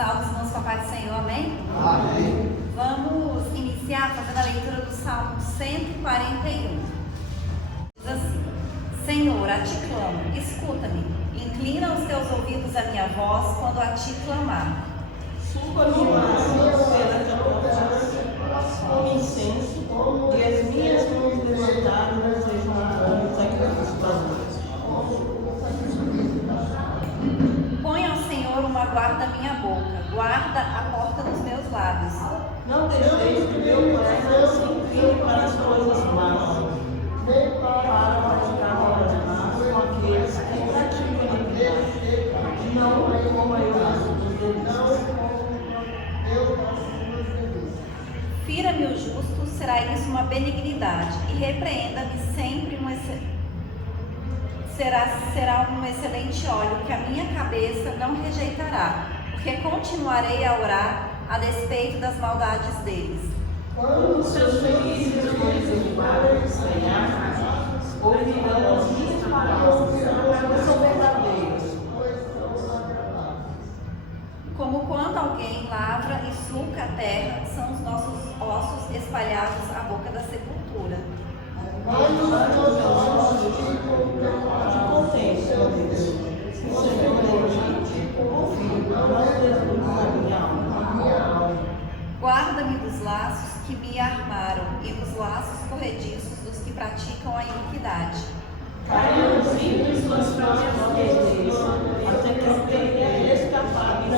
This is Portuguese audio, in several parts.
Salve, irmãos, papai do Senhor, amém? Amém. Vamos iniciar fazendo a leitura do Salmo 141. Diz assim: Senhor, a ti clamo, escuta-me, inclina os teus ouvidos à minha voz quando a ti clamar. Suba no mar perante a tua face, como incenso, e as minhas mãos levantadas sejam como sacrifício para Deus. Põe ao Senhor uma guarda à minha boca, guarda a porta dos meus lábios. Não deixeis que meu coração se incline para as coisas más, nem para praticar obras más com aqueles que praticam iniquidade. Não como eu faço dos delícias. Fira-me o justo, será isso uma benignidade, e repreenda-me sempre será um excelente óleo que a minha cabeça não rejeitará, porque continuarei a orar a despeito das maldades deles. Quando os seus felizes me levarem estranhar, ouvirão as minhas palavras, pois são verdadeiras. Como quando alguém lavra e sulca a terra, são os nossos ossos espalhados à boca da sepultura. Guarda-me dos laços que me armaram e dos laços corrediços dos que praticam a iniquidade. Caiam os ímpios nas próprias redes, até que eu tenha escapado e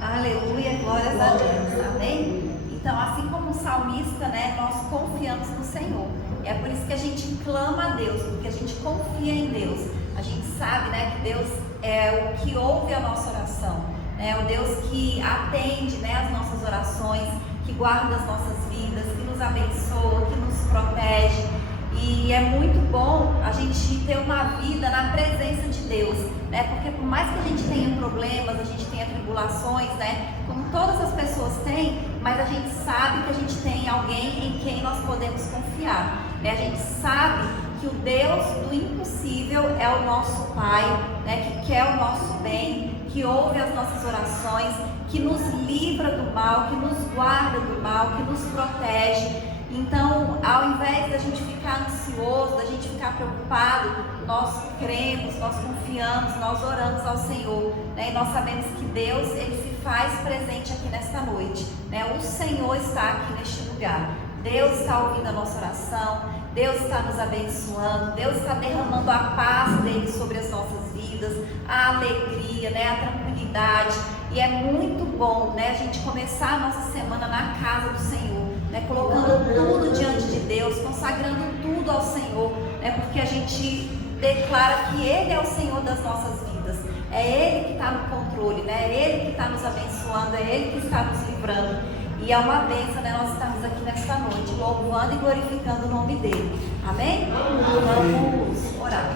Aleluia, glórias a Deus, amém? Então, assim como o salmista, nós confiamos no Senhor. É por isso que a gente clama a Deus, porque a gente confia em Deus. A gente sabe, que Deus é o que ouve a nossa oração, é o Deus que atende, as nossas orações, que guarda as nossas vidas, que nos abençoa, que nos protege. E é muito bom a gente ter uma vida na presença de Deus, porque por mais que a gente tenha problemas, a gente tenha tribulações, como todas as pessoas têm, mas a gente sabe que a gente tem alguém em quem nós podemos confiar, A gente sabe que o Deus do impossível é o nosso Pai, que quer o nosso bem, que ouve as nossas orações, que nos livra do mal, que nos guarda do mal, que nos protege. Então, ao invés da gente ficar ansioso, da gente ficar preocupado, nós cremos, nós confiamos, nós oramos ao Senhor, e nós sabemos que Deus, Ele se faz presente aqui nesta noite, O Senhor está aqui neste lugar, Deus está ouvindo a nossa oração, Deus está nos abençoando, Deus está derramando a paz dele sobre as nossas vidas, a alegria, a tranquilidade. E é muito bom, a gente começar a nossa semana na casa do Senhor, colocando tudo diante de Deus, consagrando tudo ao Senhor, porque a gente declara que Ele é o Senhor das nossas vidas, é Ele que está no controle, é Ele que está nos abençoando, é Ele que está nos livrando. E é uma bênção, nós estamos aqui nesta noite, louvando e glorificando o nome dEle. Amém? Vamos orar.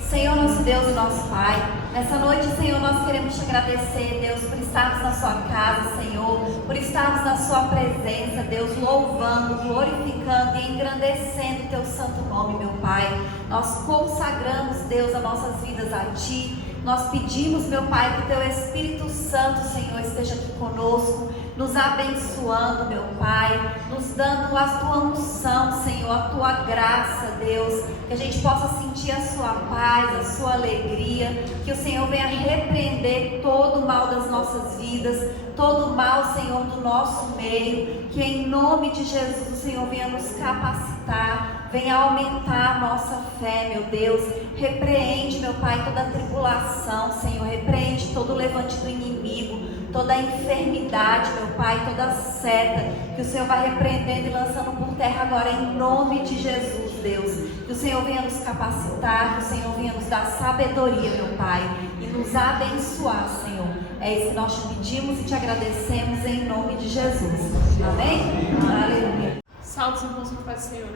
Senhor, nosso Deus e nosso Pai, nessa noite, Senhor, nós queremos te agradecer, Deus, por estarmos na sua casa, Senhor, por estarmos na sua presença, Deus, louvando, glorificando e engrandecendo o teu santo nome, meu Pai. Nós consagramos, Deus, as nossas vidas a ti. Nós pedimos, meu Pai, que o teu Espírito Santo, Senhor, esteja aqui conosco, nos abençoando, meu Pai, nos dando a tua unção, Senhor, a tua graça, Deus, que a gente possa sentir a sua paz, a sua alegria, que o Senhor venha repreender todo o mal das nossas vidas, todo o mal, Senhor, do nosso meio, que em nome de Jesus o Senhor venha nos capacitar, venha aumentar a nossa fé, meu Deus. Repreende, meu Pai, toda a tribulação, Senhor, repreende todo o levante do inimigo, toda a enfermidade, meu Pai, toda a seta, que o Senhor vai repreendendo e lançando por terra agora, em nome de Jesus, Deus. Que o Senhor venha nos capacitar, que o Senhor venha nos dar sabedoria, meu Pai, e nos abençoar, Senhor. É isso que nós te pedimos e te agradecemos em nome de Jesus. Amém? Aleluia. Salve, irmãos, com paz do Senhor.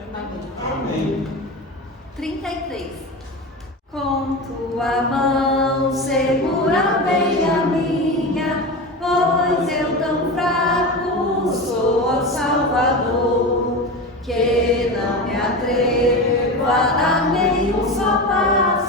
Amém. 33. Com tua mão segura bem a minha, pois eu tão fraco sou, ó Salvador, que não me atrevo a dar nem um só passo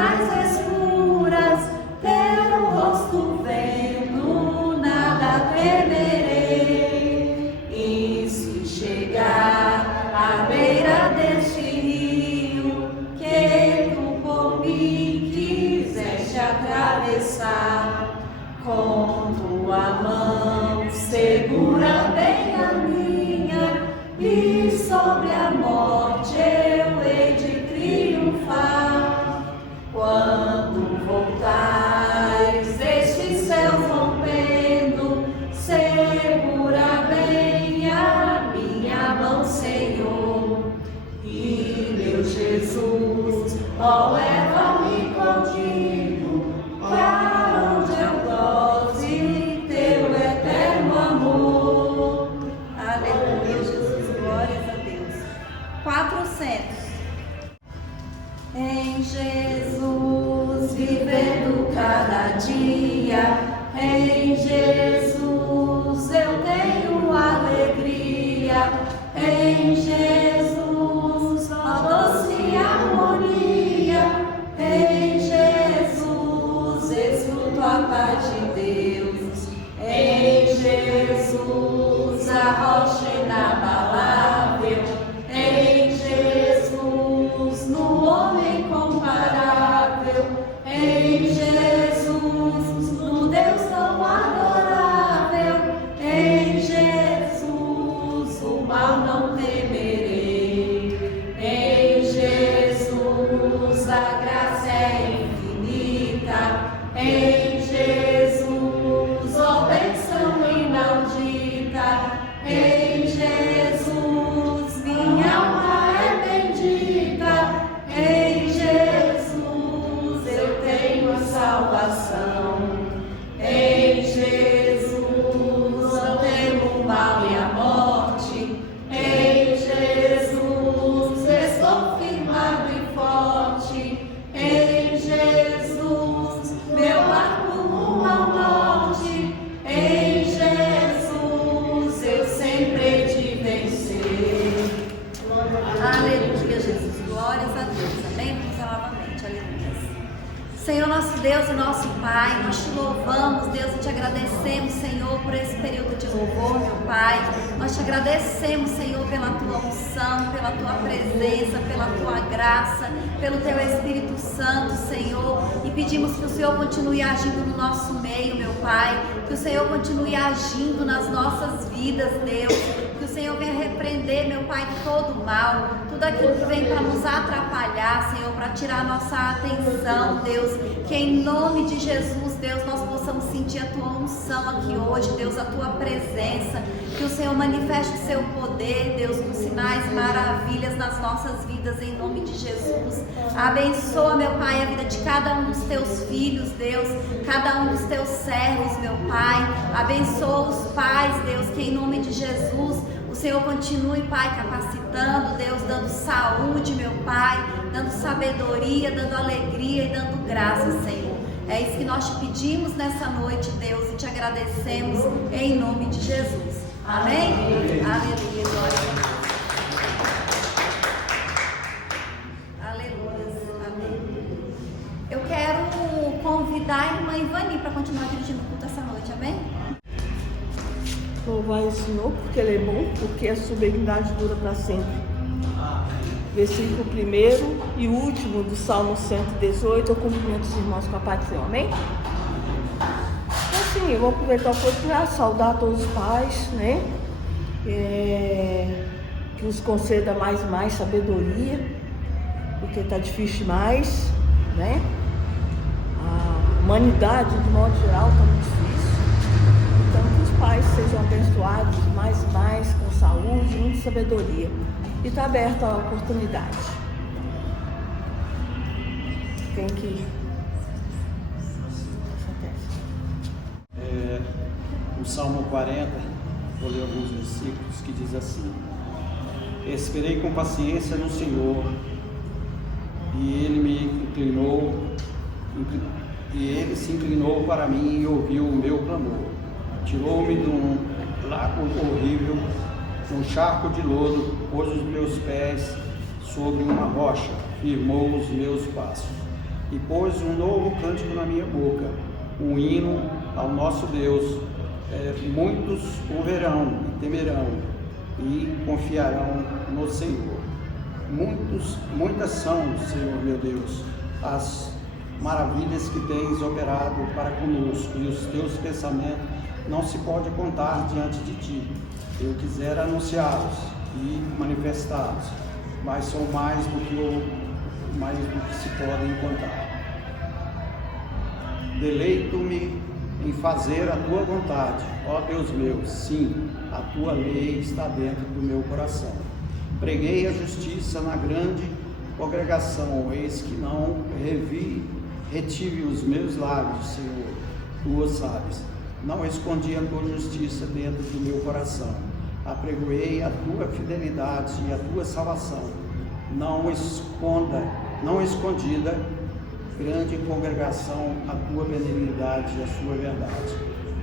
mais escuras, teu rosto vendo, nada temerei. E se chegar à beira deste rio, que tu por mim quiseste atravessar, com tua mão segura bem a minha, e sobre a morte eu hei de triunfar. Quando voltares destes céus rompendo, segura bem a minha mão, Senhor. E meu Jesus, ó, leva-me contigo, para onde eu goze teu eterno amor. Aleluia, Jesus, glórias a Deus. 400. Em Jesus, vivendo cada dia, em Jesus eu tenho alegria, em Jesus, ó doce harmonia, em Jesus escuto a paz de Deus, em Jesus a rocha inabalável, em Jesus no homem comparável, em Jesus no Deus tão adorável, em Jesus o mal não temerei, em Jesus a graça é infinita, em Jesus ó bênção inaudita, em Jesus minha alma é bendita, em Jesus eu tenho a salvação, em Jesus não temo o mal e a morte, em Jesus estou firmado e forte, em Jesus meu barco rumo ao norte, em Jesus eu sempre hei de vencer. Aleluia, Jesus, glórias a Deus, amém? Vamos lá novamente, aleluia. Senhor nosso Deus e nosso Pai, nós te louvamos, Deus, e te agradecemos, Senhor, por esse período de louvor, meu Pai. Nós te agradecemos, Senhor, pela tua unção, pela tua presença, pela tua graça, pelo teu Espírito Santo, Senhor, e pedimos que o Senhor continue agindo no nosso meio, meu Pai, que o Senhor continue agindo nas nossas vidas, Deus, que o Senhor venha repreender, meu Pai, todo o mal, tudo aquilo que vem para nos atrapalhar, Senhor, para tirar a nossa atenção, Deus, que em nome de Jesus, Deus, nós possamos sentir a tua unção aqui hoje, Deus, a tua presença, que o Senhor manifeste o seu poder, Deus, com sinais e maravilhas nas nossas vidas, em nome de Jesus. Abençoa, meu Pai, a vida de cada um dos teus filhos, Deus, cada um dos teus servos, meu Pai. Abençoa os pais, Deus, que em nome de Jesus o Senhor continue, Pai, capacitando, Deus, dando saúde, meu Pai, dando sabedoria, dando alegria e dando graça, Senhor. É isso que nós te pedimos nessa noite, Deus, e te agradecemos em nome de Jesus. Amém? Aleluia, glória a Deus. Aleluia, amém. Eu quero convidar a irmã Ivani para continuar dirigindo o culto essa noite, amém? Louvai o Senhor, porque Ele é bom, porque a sua benignidade dura para sempre. Versículo 1º e último do Salmo 118, eu cumprimento os irmãos com a paz do Senhor, amém? Assim, eu vou aproveitar a oportunidade para saudar todos os pais, né? Que os conceda mais e mais sabedoria, porque está difícil demais, né? A humanidade, de modo geral, está muito difícil. Então, que os pais sejam abençoados mais e mais, com saúde, muita sabedoria. E está aberta a oportunidade. Quem que... O Salmo 40, vou ler alguns versículos que diz assim: esperei com paciência no Senhor, e Ele se inclinou para mim e ouviu o meu clamor. Tirou-me de um lago horrível, um charco de lodo, pôs os meus pés sobre uma rocha, firmou os meus passos. e pôs um novo cântico na minha boca, um hino ao nosso Deus. Muitos o verão e temerão e confiarão no Senhor. Muitas são, Senhor meu Deus, as maravilhas que tens operado para conosco, e os teus pensamentos não se pode contar diante de ti. Eu quisera anunciá-los e manifestá-los, mas são mais do que se podem contar. Deleito-me em fazer a tua vontade, ó Deus meu. Sim, a tua lei está dentro do meu coração. Preguei a justiça na grande congregação, eis que não retive os meus lábios, Senhor, tu o sabes. Não escondi a tua justiça dentro do meu coração. Apregoei a tua fidelidade e a tua salvação. Não escondida, grande congregação, a tua benignidade e a sua verdade.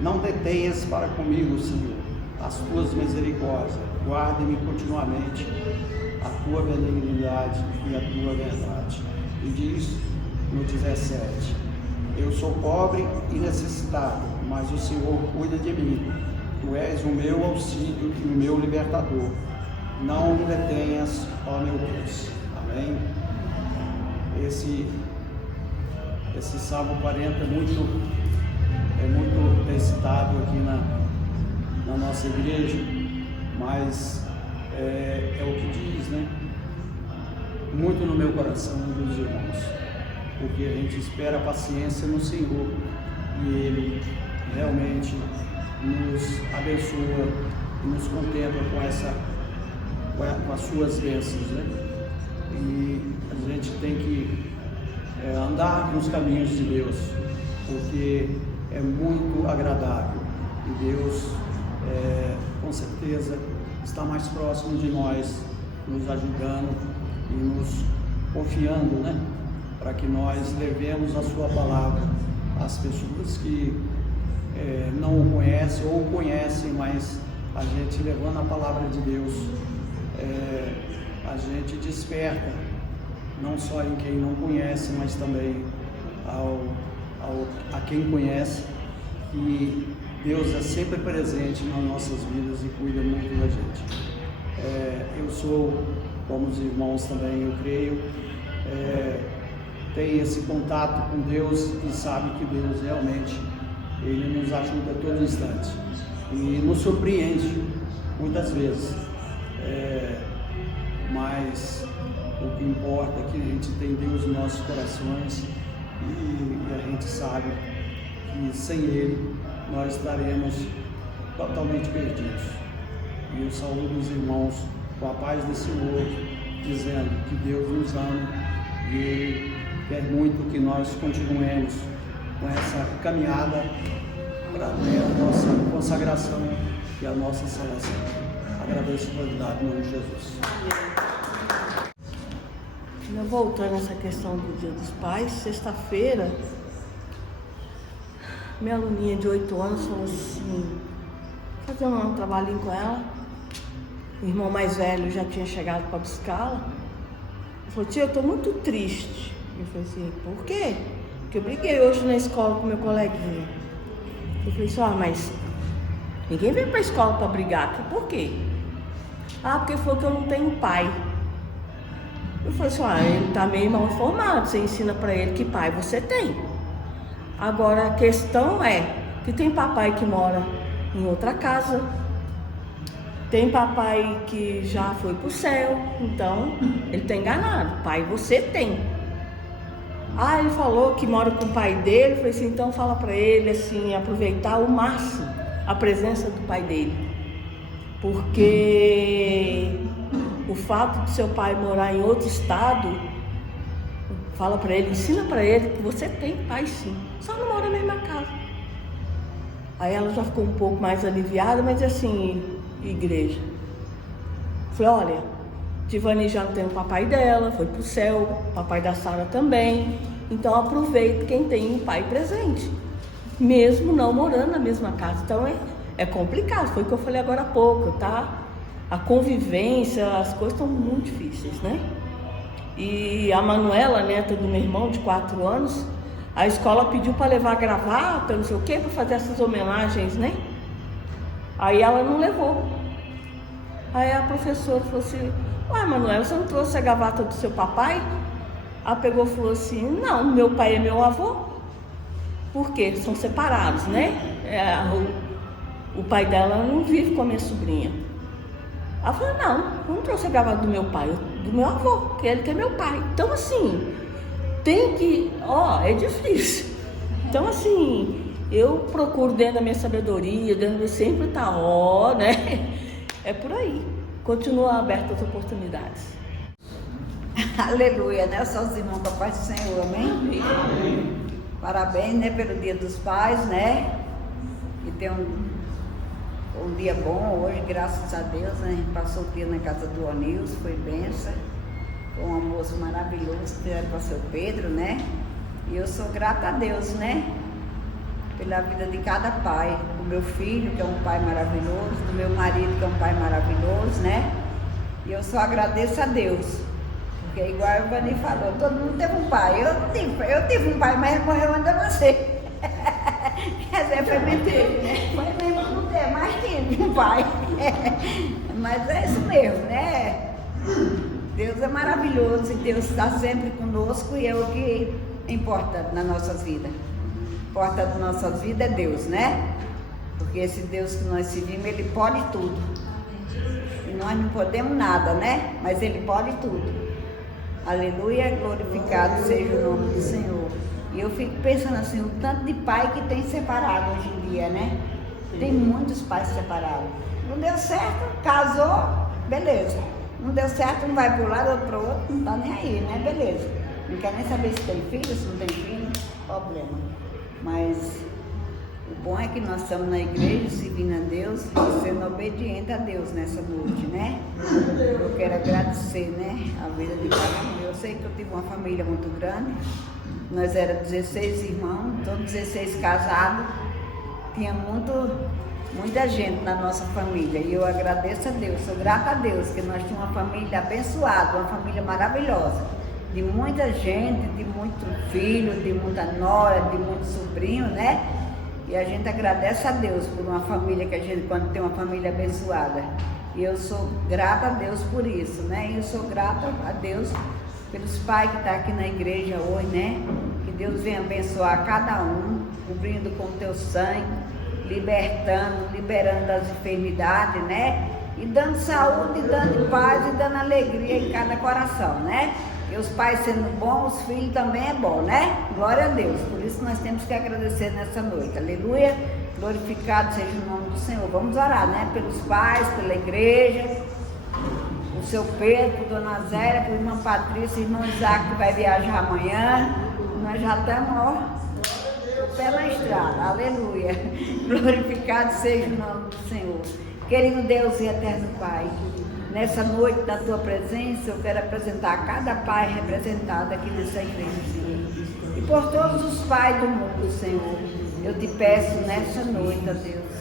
Não detenhas para comigo, Senhor, as tuas misericórdias. Guarde-me continuamente a tua benignidade e a tua verdade. E diz no 17: eu sou pobre e necessitado, mas o Senhor cuida de mim. Tu és o meu auxílio e o meu libertador. Não me detenhas, ó meu Deus. Amém. Esse Salmo 40 é muito citado aqui na nossa igreja, mas é o que diz, né? Muito no meu coração, meus irmãos, porque a gente espera a paciência no Senhor e Ele realmente nos abençoa e nos contempla com as suas bênçãos, né? E a gente tem que andar nos caminhos de Deus, porque é muito agradável e Deus com certeza está mais próximo de nós, nos ajudando e nos confiando, né? Para que nós levemos a sua palavra às pessoas que não o conhecem ou conhecem, mas a gente levando a palavra de Deus, a gente desperta não só em quem não conhece, mas também a quem conhece, que Deus é sempre presente nas nossas vidas e cuida muito da gente. Eu sou, como os irmãos também, eu creio, tem esse contato com Deus e sabe que Deus realmente, Ele nos ajuda a todo instante e nos surpreende muitas vezes, mas o que importa é que a gente tem Deus nos nossos corações e a gente sabe que sem Ele nós estaremos totalmente perdidos. E eu saúdo os irmãos com a paz do Senhor, dizendo que Deus nos ama e Ele quer muito que nós continuemos com essa caminhada para ter a nossa consagração e a nossa salvação. Agradeço a oportunidade em nome de Jesus. Voltando a essa questão do Dia dos Pais, sexta-feira, minha aluninha de 8 anos falou assim, fazendo um trabalhinho com ela, o irmão mais velho já tinha chegado para buscá-la. Ela falou: tia, eu estou muito triste. Eu falei assim: por quê? Porque eu briguei hoje na escola com meu coleguinha. Eu falei assim: mas ninguém vem para a escola para brigar. Por quê? Porque falou que eu não tenho pai. Eu falei assim: ele está meio mal informado, você ensina para ele que pai você tem. Agora a questão é que tem papai que mora em outra casa, tem papai que já foi pro céu, então ele está enganado, pai você tem. Ele falou que mora com o pai dele. Eu falei assim: então fala para ele assim, aproveitar ao máximo a presença do pai dele, porque o fato de seu pai morar em outro estado, fala para ele, ensina para ele que você tem pai sim, só não mora na mesma casa. Aí ela já ficou um pouco mais aliviada, mas assim, igreja. Falei: olha, Tivani já não tem o papai dela, foi pro céu, o papai da Sara também, então aproveita quem tem um pai presente, mesmo não morando na mesma casa. Então é complicado, foi o que eu falei agora há pouco, tá? A convivência, as coisas estão muito difíceis, né? E a Manuela, neta do meu irmão, de 4 anos, a escola pediu para levar gravata, não sei o quê, para fazer essas homenagens, né? Aí ela não levou. Aí a professora falou assim: ué, Manuela, você não trouxe a gravata do seu papai? Ela pegou e falou assim: não, meu pai é meu avô. Por quê? São separados, né? O pai dela não vive com a minha sobrinha. Ela falou: não, eu não trouxe a gravata do meu pai, do meu avô, que ele que é meu pai. Então, assim, tem que... é difícil. Então, assim, eu procuro dentro da minha sabedoria, dentro de sempre tá né? É por aí. Continua aberta as oportunidades. Aleluia, né? Só os irmãos da paz do Senhor, amém? Parabéns, né, pelo Dia dos Pais, né? Que tem um dia bom hoje, graças a Deus, né? A gente passou o dia na casa do Onils, foi benção. Foi um almoço maravilhoso que fizeram para o seu Pedro, né? E eu sou grata a Deus, né? Pela vida de cada pai. Do meu filho, que é um pai maravilhoso, do meu marido, que é um pai maravilhoso, né? E eu só agradeço a Deus. Porque igual o Vani falou, todo mundo teve um pai. Eu tive um pai, mas ele morreu antes de eu nascer. Quer dizer, foi mentira, né? Mas mesmo não ter, mas tive um pai. Mas é isso mesmo, né? Deus é maravilhoso e Deus está sempre conosco e é o que importa nas nossas vidas. O que importa nas nossas vidas é Deus, né? Porque esse Deus que nós servimos, Ele pode tudo. E nós não podemos nada, né? Mas Ele pode tudo. Aleluia, glorificado seja o nome do Senhor. E eu fico pensando assim, o tanto de pai que tem separado hoje em dia, né? Tem muitos pais separados. Não deu certo, casou, beleza. Não deu certo, um vai para um lado, outro para o outro, não está nem aí, né? Beleza. Não quer nem saber se tem filho, se não tem filho, problema. Mas o bom é que nós estamos na igreja, servindo a Deus e sendo obediente a Deus nessa noite, né? Eu quero agradecer, né, a vida de cada um. Eu sei que eu tive uma família muito grande, nós éramos 16 irmãos, todos 16 casados, tinha muita gente na nossa família e eu agradeço a Deus, sou grata a Deus que nós tínhamos uma família abençoada, uma família maravilhosa, de muita gente, de muito filho, de muita nora, de muito sobrinho, né? E a gente agradece a Deus por uma família que a gente, quando tem uma família abençoada. E eu sou grata a Deus por isso, né? E eu sou grata a Deus pelos pais que estão aqui na igreja hoje, né? Que Deus venha abençoar cada um, cobrindo com o teu sangue, liberando das enfermidades, né? E dando saúde, dando paz e dando alegria em cada coração, né? E os pais sendo bons, os filhos também é bom, né? Glória a Deus. Por isso nós temos que agradecer nessa noite. Aleluia. Glorificado seja o nome do Senhor. Vamos orar, né? Pelos pais, pela igreja, o seu Pedro, por Dona Zélia, por irmã Patrícia, irmão Isaac que vai viajar amanhã. Nós já estamos, o pé na estrada. Aleluia. Glorificado seja o nome do Senhor. Querido Deus e eterno Pai, nessa noite, na tua presença, eu quero apresentar cada pai representado aqui nessa igreja, Senhor. E por todos os pais do mundo, Senhor, eu te peço nessa noite, ó Deus,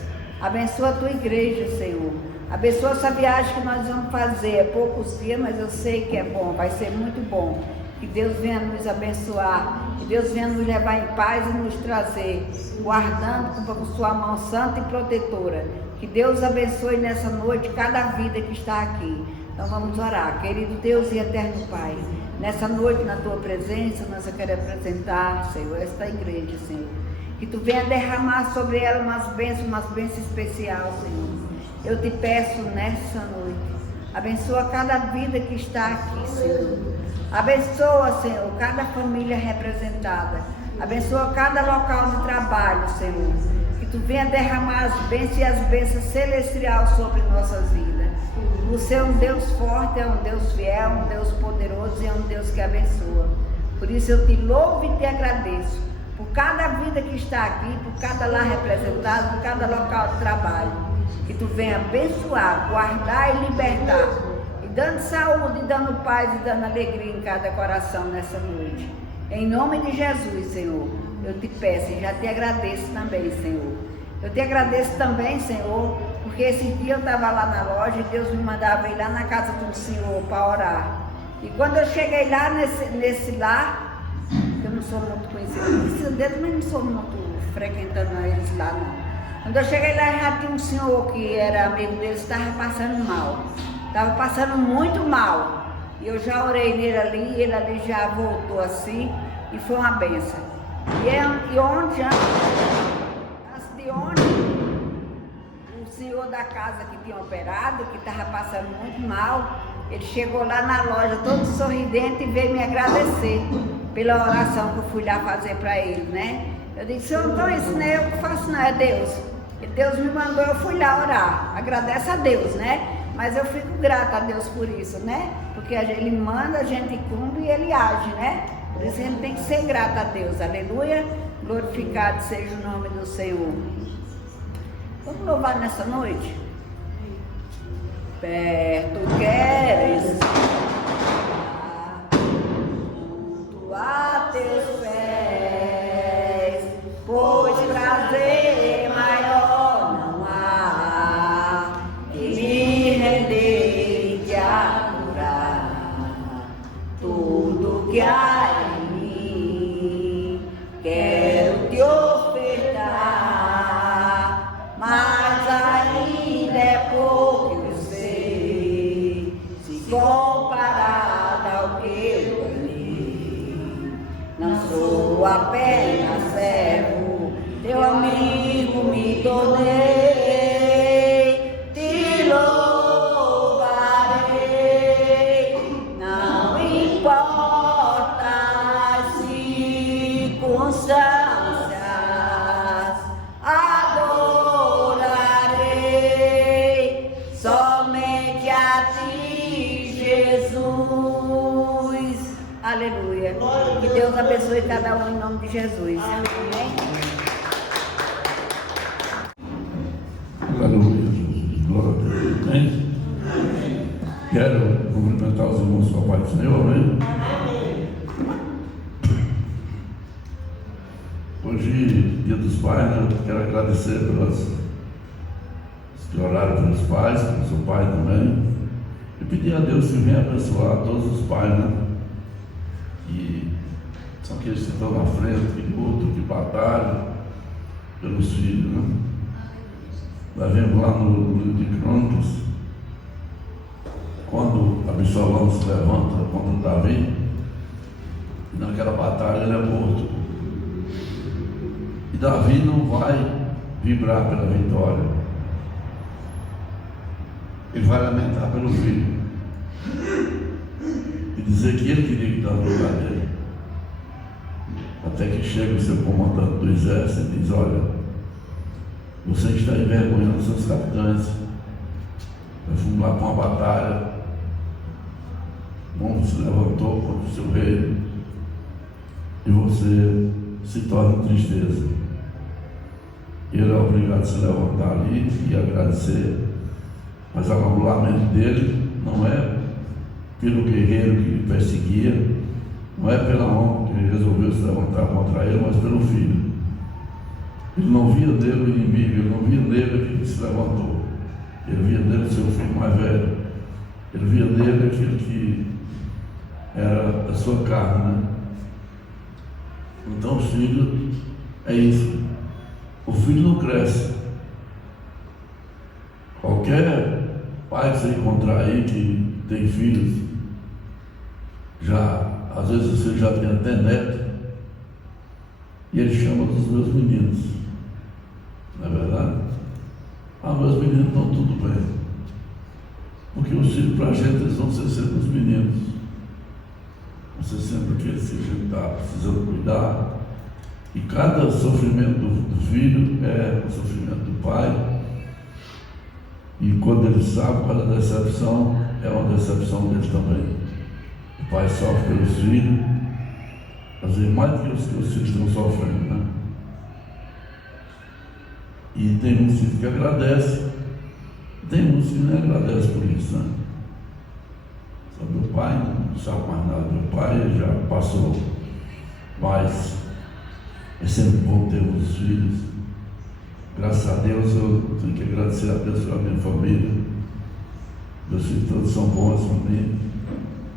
abençoa a tua igreja, Senhor. Abençoa essa viagem que nós vamos fazer. É poucos dias, mas eu sei que é bom, vai ser muito bom. Que Deus venha nos abençoar, que Deus venha nos levar em paz e nos trazer, guardando com sua mão santa e protetora. Que Deus abençoe nessa noite cada vida que está aqui. Então vamos orar. Querido Deus e eterno Pai, nessa noite na tua presença nós queremos apresentar, Senhor, esta igreja, Senhor. Que tu venha derramar sobre ela umas bênçãos especiais, Senhor. Eu te peço nessa noite, abençoa cada vida que está aqui, Senhor. Abençoa, Senhor, cada família representada. Abençoa cada local de trabalho, Senhor. Que tu venha derramar as bênçãos e as bênçãos celestiais sobre nossas vidas. Você é um Deus forte, é um Deus fiel, um Deus poderoso e é um Deus que abençoa. Por isso eu te louvo e te agradeço por cada vida que está aqui, por cada lar representado, por cada local de trabalho. Que tu venha abençoar, guardar e libertar. E dando saúde, e dando paz e dando alegria em cada coração nessa noite. Em nome de Jesus, Senhor, eu te peço e já te agradeço também, Senhor. Eu te agradeço também, Senhor, porque esse dia eu estava lá na loja e Deus me mandava ir lá na casa do Senhor para orar. E quando eu cheguei lá nesse lar, eu não sou muito conhecida deles, mas não sou muito frequentando eles lá não. Quando eu cheguei lá, já tinha um senhor que era amigo deles, estava passando mal. Estava passando muito mal. E eu já orei nele ali, e ele ali já voltou assim, e foi uma benção. E ontem, antes de ontem, o senhor da casa que tinha operado, que estava passando muito mal, ele chegou lá na loja todo sorridente e veio me agradecer pela oração que eu fui lá fazer para ele, né? Eu disse, senhor, então isso não é eu que faço, não, é Deus. E Deus me mandou, eu fui lá orar. Agradece a Deus, né? Mas eu fico grata a Deus por isso, né? Porque Ele manda, a gente cumpre e Ele age, né? Por isso a gente tem que ser grata a Deus. Aleluia. Glorificado seja o nome do Senhor. Vamos louvar nessa noite? Perto queres estar, junto a teus pés, pois prazer maior não há que me render e te adorar. Tudo que há em mim quero te ofertar, mas ainda é pouco eu sei, se comparado ao que eu ganhei. Não sou apenas servo, teu amigo me tornei, te louvarei, não importa as circunstâncias, adorarei somente a ti, Jesus. Aleluia. Que Deus abençoe cada um em nome de Jesus. Amém. Aleluia, Jesus. Glória a Deus. Amém. Quero cumprimentar os irmãos com a paz do Senhor. Amém. Hoje, dia dos pais, né? Eu quero agradecer pelas que oraram pelos pais, pelo seu pai também. E pedir a Deus que venha abençoar todos os pais, né? E são aqueles que estão na frente, que lutam, que batalham pelos filhos, né? Nós vemos lá no livro de Crônicas, quando Absalão se levanta contra Davi, e naquela batalha ele é morto. E Davi não vai vibrar pela vitória, ele vai lamentar pelo filho e dizer que ele queria estar no lugar dele. Até que chega o seu comandante do exército e diz, olha, você está envergonhando seus capitães, nós fomos lá para uma batalha, o mundo se levantou contra o seu rei e você se torna em tristeza. Ele é obrigado a se levantar ali e agradecer, mas o lamento dele não é pelo guerreiro que ele perseguia, não é pela mão que ele resolveu se levantar contra ele, mas pelo filho. Ele não via nele o inimigo, ele não via nele aquele que se levantou, ele via nele o seu filho mais velho, ele via nele aquele que era a sua carne, né? Então, os filhos é isso. O filho não cresce. Qualquer pai que você encontrar aí que tem filhos, já, às vezes você já tem até neto, e ele chama dos meus meninos. Não é verdade? Ah, meus meninos estão tudo bem. Porque os filhos para a gente eles vão ser sempre os meninos. Vão ser sempre aqueles que a gente está precisando cuidar. E cada sofrimento do filho é o sofrimento do pai. E quando ele sabe qual é a decepção, é uma decepção dele também. O pai sofre pelos filhos, às vezes mais do que os filhos estão sofrendo, né? E tem uns filhos que agradecem, tem uns que não agradecem por isso, né? Só meu pai não sabe mais nada, meu pai já passou, mas é sempre bom ter os filhos. Graças a Deus eu tenho que agradecer a Deus pela minha família. Meus filhos todos são bons para mim.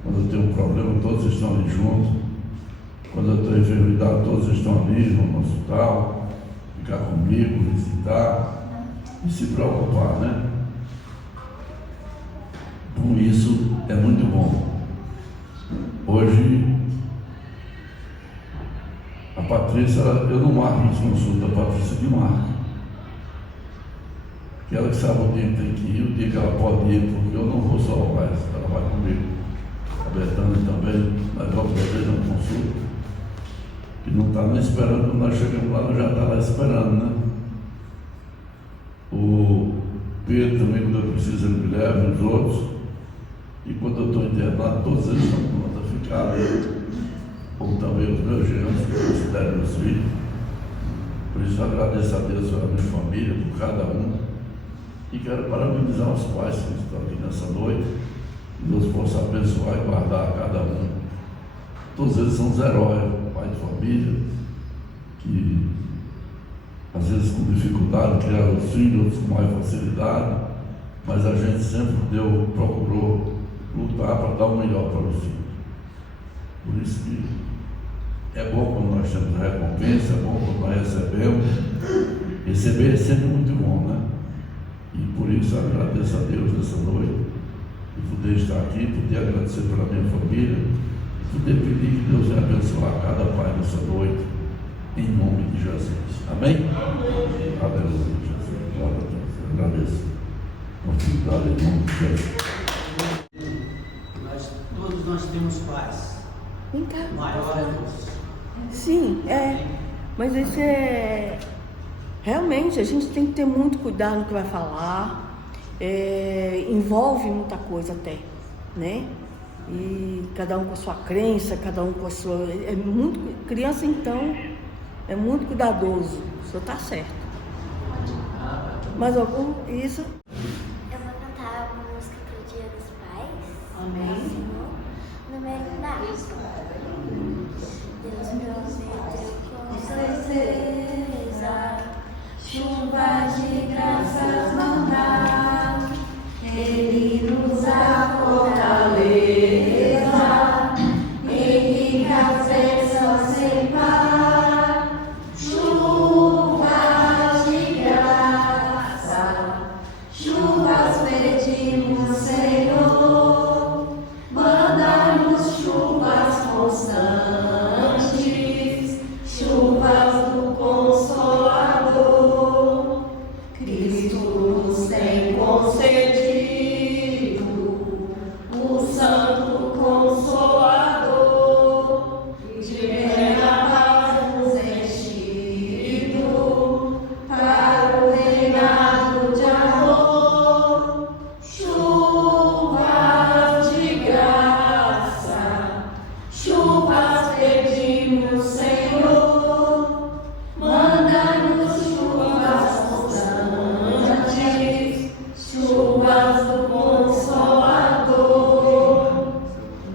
Quando eu tenho um problema, todos estão ali juntos. Quando eu estou em enfermidade, todos estão ali no hospital, ficar comigo, visitar e se preocupar, né? Com isso é muito bom. Hoje, a Patrícia, eu não marco as consultas, a Patrícia que marca. Que ela que sabe o dia que tem que ir, o dia que ela pode ir, porque eu não vou só mais, ela vai comigo. A Betânia também, nós vamos fazer uma consulta, que não está nem esperando, quando nós chegamos lá, nós já está lá esperando, né? O Pedro também, quando eu preciso, ele me leva, os outros. E quando eu estou internado, todos eles estão prontos a ficar, como também os meus genros, que eu considero meus filhos. Por isso eu agradeço a Deus pela minha família, por cada um. E quero parabenizar os pais que estão aqui nessa noite. Que Deus possa abençoar e guardar cada um. Todos eles são os heróis, pai de família, que às vezes com dificuldade criaram os filhos, outros com mais facilidade, mas a gente sempre procurou lutar para dar o melhor para os filhos. Por isso que é bom quando nós temos recompensa, é bom quando nós recebemos. Receber é sempre muito bom, né? E por isso eu agradeço a Deus nessa noite, de poder estar aqui, poder agradecer pela minha família, poder pedir que Deus venha abençoar cada pai nessa noite, em nome de Jesus. Amém? Aleluia, Jesus. Glória a Deus. Eu agradeço a oportunidade em nome de Jesus. Todos nós temos pais. Vem cá. Maiores. Sim, mas isso realmente a gente tem que ter muito cuidado no que vai falar, envolve muita coisa até, né? E cada um com a sua crença, cada um com a sua. Criança então é muito cuidadoso, o senhor está certo. Mais algum? Isso? Eu vou cantar uma música pro Dia dos Pais. Amém. No meio da Deus prometeu com certeza chuva de graças mandar. Ele nos dá fortaleza, em ricas bênçãos sem par. Chuva de graça, chuvas pedimos, Senhor. Manda-nos chuvas constantes, chuvas do Consolador. Cristo nos tem concedido o Santo Consolador, de plena paz nos enchido para o reinado de amor. Chuvas de graça, chuvas pedimos, Senhor. Manda-nos chuvas constantes, chuvas do Consolador.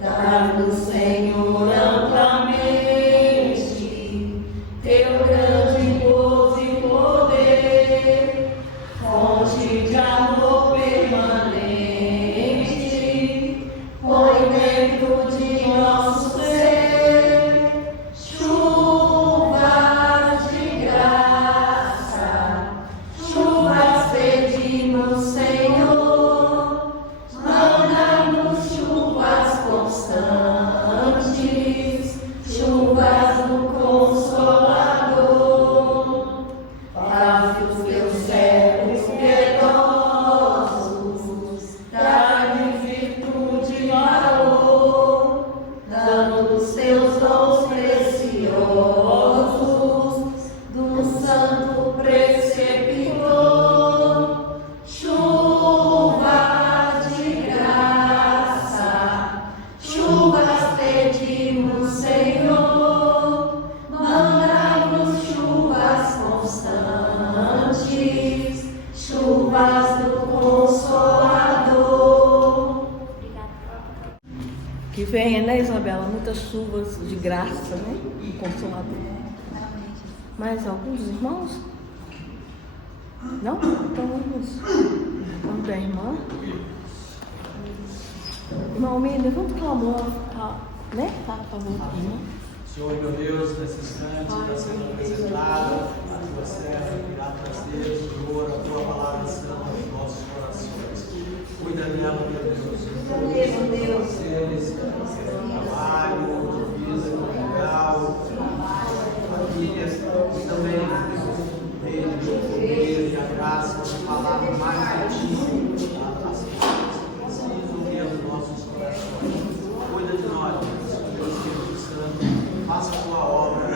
Dá-nos, Senhor, amplamente teu grande gozo e poder, fonte de amor permanente, põe dentro de nosso ser chuvas de graça, chuvas pedimos, Senhor. Manda-nos chuvas constantes, chuvas do Consolador. Faz os teus servos piedosos dar-lhe virtude e valor, dando os teus dons preciosos do Santo Preceptor. Chuva de graça, chuvas pedimos, Senhor. Manda-nos chuvas constantes, chuvas do Consolador. Que venha, né, Isabela? Muitas chuvas de graça, né? Do Consolador. Mais alguns irmãos? Não? Então vamos da irmã. Irmão, me levanta o clamor, né? Tá, por favor, irmão. Senhor, meu Deus, nesse instante está sendo apresentada a tua serva, virada das Deus, Senhor, a tua palavra santa nos nossos corações. Cuida dela, meu Deus. Meu Deus. Seres, trabalho, vida conjugal, famílias, e também, Deus, o poder e a graça de falar mais de ti, as pessoas que precisam ouvir os nossos corações. Cuida de nós, Deus, Espírito Santo, faça a tua obra, a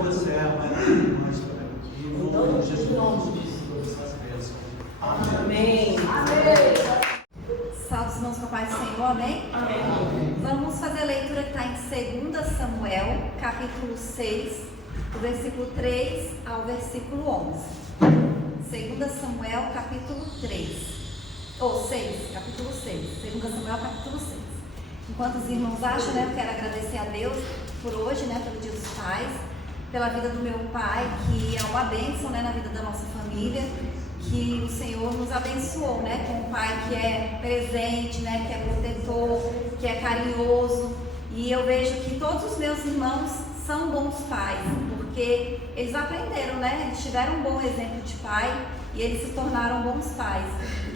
tua serva, nós, e no nome de Jesus, todas essas bênçãos. Amém. Salve os irmãos com a paz do Senhor, amém? Amém. Vamos fazer a leitura que está em 2 Samuel, capítulo 6, do versículo 3 ao versículo 11. 2 Samuel, capítulo 3, ou 6, capítulo 6. 2 Samuel, capítulo 6. Enquanto os irmãos acham, né, eu quero agradecer a Deus por hoje, né, pelo Dia dos Pais, pela vida do meu pai, que é uma bênção, né, na vida da nossa família, que o Senhor nos abençoou, né, com um pai que é presente, né, que é protetor, que é carinhoso. E eu vejo que todos os meus irmãos são bons pais, porque eles aprenderam, né, eles tiveram um bom exemplo de pai e eles se tornaram bons pais.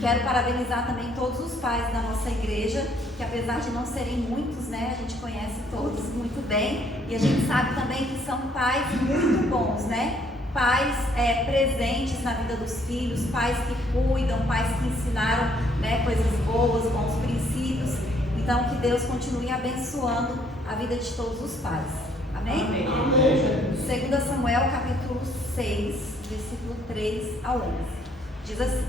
Quero parabenizar também todos os pais da nossa igreja, que apesar de não serem muitos, né, a gente conhece todos muito bem e a gente sabe também que são pais muito bons, né? Pais presentes na vida dos filhos, pais que cuidam, pais que ensinaram, né, coisas boas, bons princípios. Então, que Deus continue abençoando a vida de todos os pais. Amém? Amém. 2 Samuel, capítulo 6, versículo 3 ao 11. Diz assim: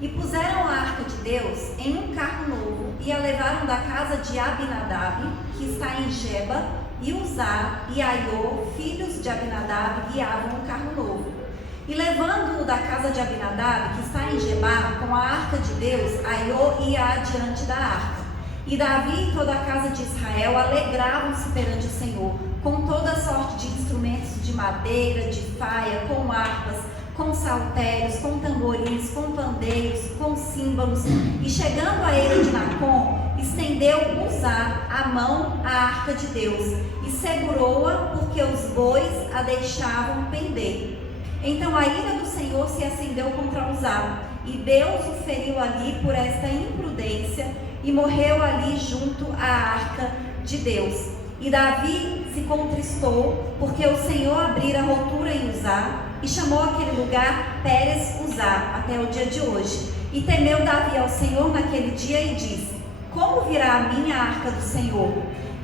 E puseram a arca de Deus em um carro novo e a levaram da casa de Abinadab, que está em Geba, e Uzá e Aiô, filhos de Abinadab, guiavam o carro novo. E levando-o da casa de Abinadab, que está em Gebá, com a arca de Deus, Aiô ia adiante da arca. E Davi e toda a casa de Israel alegravam-se perante o Senhor, com toda sorte de instrumentos de madeira, de faia, com harpas, com saltérios, com tamborins, com pandeiros, com símbolos. E chegando a ele de Nacon, estendeu Uzá a mão à arca de Deus e segurou-a, porque os bois a deixavam pender. Então a ira do Senhor se acendeu contra Uzá, e Deus o feriu ali por esta imprudência, e morreu ali junto à arca de Deus. E Davi se contristou, porque o Senhor abrira rotura em Uzá, e chamou aquele lugar Pérez Uzá, até o dia de hoje. E temeu Davi ao Senhor naquele dia e disse: Como virá a mim a arca do Senhor?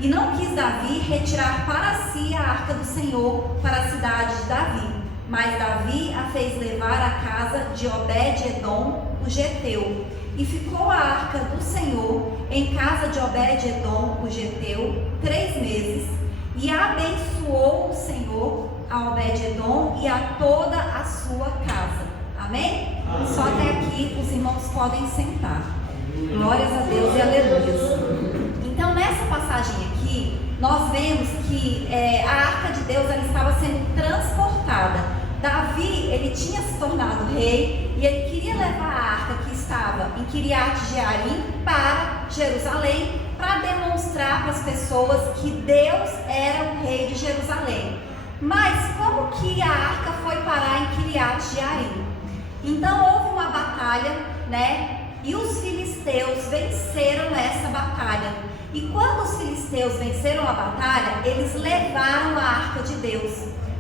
E não quis Davi retirar para si a arca do Senhor para a cidade de Davi, mas Davi a fez levar à casa de Obed-edom, o geteu. E ficou a arca do Senhor em casa de Obed-edom, o geteu, 3 meses. E abençoou o Senhor a Obed-edom e a toda a sua casa. Amém? Amém. Só até aqui os irmãos podem sentar. Glórias a Deus e aleluia. Então, nessa passagem aqui, nós vemos que a arca de Deus ela estava sendo transportada. Davi, ele tinha se tornado rei e ele queria levar a arca que estava em Kiriat Jearim para Jerusalém, para demonstrar para as pessoas que Deus era o rei de Jerusalém. Mas como que a arca foi parar em Kiriat Jearim? Então houve uma batalha, né? E os filisteus venceram essa batalha. E quando os filisteus venceram a batalha, eles levaram a arca de Deus.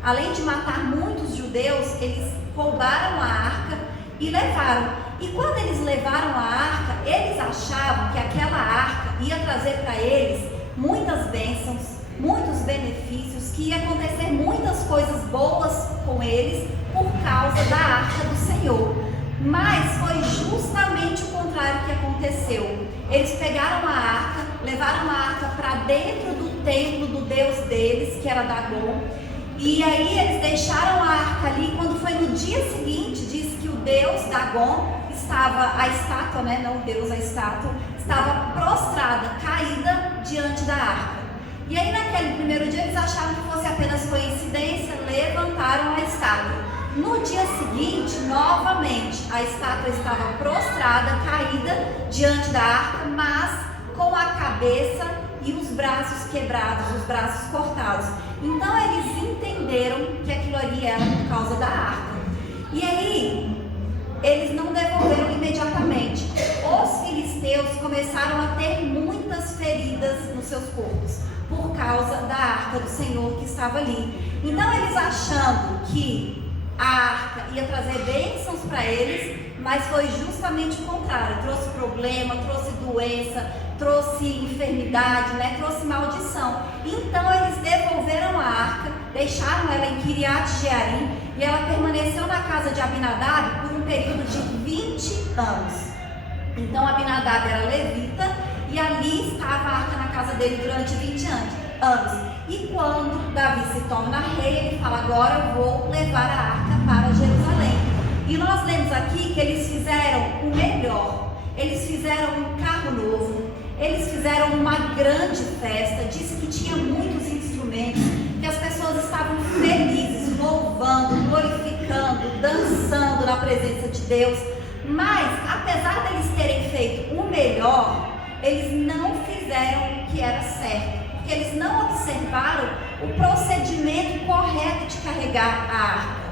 Além de matar muitos judeus, eles roubaram a arca e levaram. E quando eles levaram a arca, eles achavam que aquela arca ia trazer para eles muitas bênçãos, muitos benefícios, que ia acontecer muitas coisas boas com eles por causa da arca do Senhor. Mas foi justamente o contrário que aconteceu. Eles pegaram a arca, levaram a arca para dentro do templo do Deus deles, que era Dagon. E aí eles deixaram a arca ali. Quando foi no dia seguinte, diz que o Deus Dagon estava, a estátua, né, não o Deus, a estátua, estava prostrada, caída diante da arca. E aí naquele primeiro dia eles acharam que fosse apenas coincidência, levantaram a estátua. No dia seguinte, novamente, a estátua estava prostrada, caída diante da arca, mas com a cabeça e os braços quebrados, os braços cortados. Então eles entenderam que aquilo ali era por causa da arca. E aí, eles não devolveram imediatamente. Os filisteus começaram a ter muitas feridas nos seus corpos, por causa da arca do Senhor que estava ali. Então eles, achando que a arca ia trazer bênçãos para eles, mas foi justamente o contrário. Trouxe problema, trouxe doença, trouxe enfermidade, né? Trouxe maldição. Então eles devolveram a arca, deixaram ela em Kiriat Jearim, e ela permaneceu na casa de Abinadab por um período de 20 anos. Então Abinadab era levita, e ali estava a arca na casa dele durante 20 anos. E quando Davi se torna rei, ele fala: agora eu vou levar a arca para Jerusalém. E nós lemos aqui que eles fizeram o melhor. Eles fizeram um carro novo, eles fizeram uma grande festa. Disse que tinha muitos instrumentos, que as pessoas estavam felizes, louvando, glorificando, dançando na presença de Deus. Mas, apesar deles terem feito o melhor, eles não fizeram o que era certo, porque eles não observaram o procedimento correto de carregar a arca.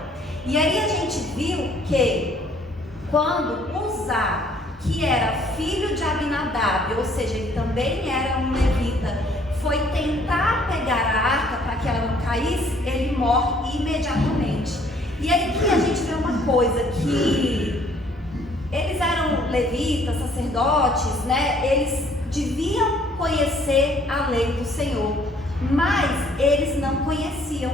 E aí a gente viu que quando Uzá, que era filho de Abinadab, ou seja, ele também era um levita, foi tentar pegar a arca para que ela não caísse, ele morre imediatamente. E aí aqui a gente vê uma coisa, que eles eram levitas, sacerdotes, né? Eles deviam conhecer a lei do Senhor, mas eles não conheciam.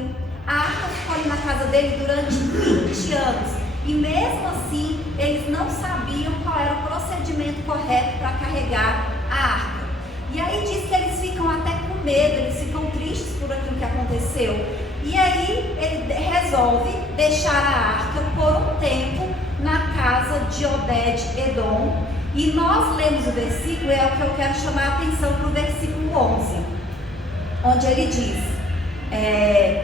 A arca ficou ali na casa dele durante 20 anos, e mesmo assim eles não sabiam qual era o procedimento correto para carregar a arca. E aí diz que eles ficam até com medo, eles ficam tristes por aquilo que aconteceu. E aí ele resolve deixar a arca por um tempo na casa de Obed-Edom. E nós lemos o versículo, é o que eu quero chamar a atenção para o versículo 11, onde ele diz: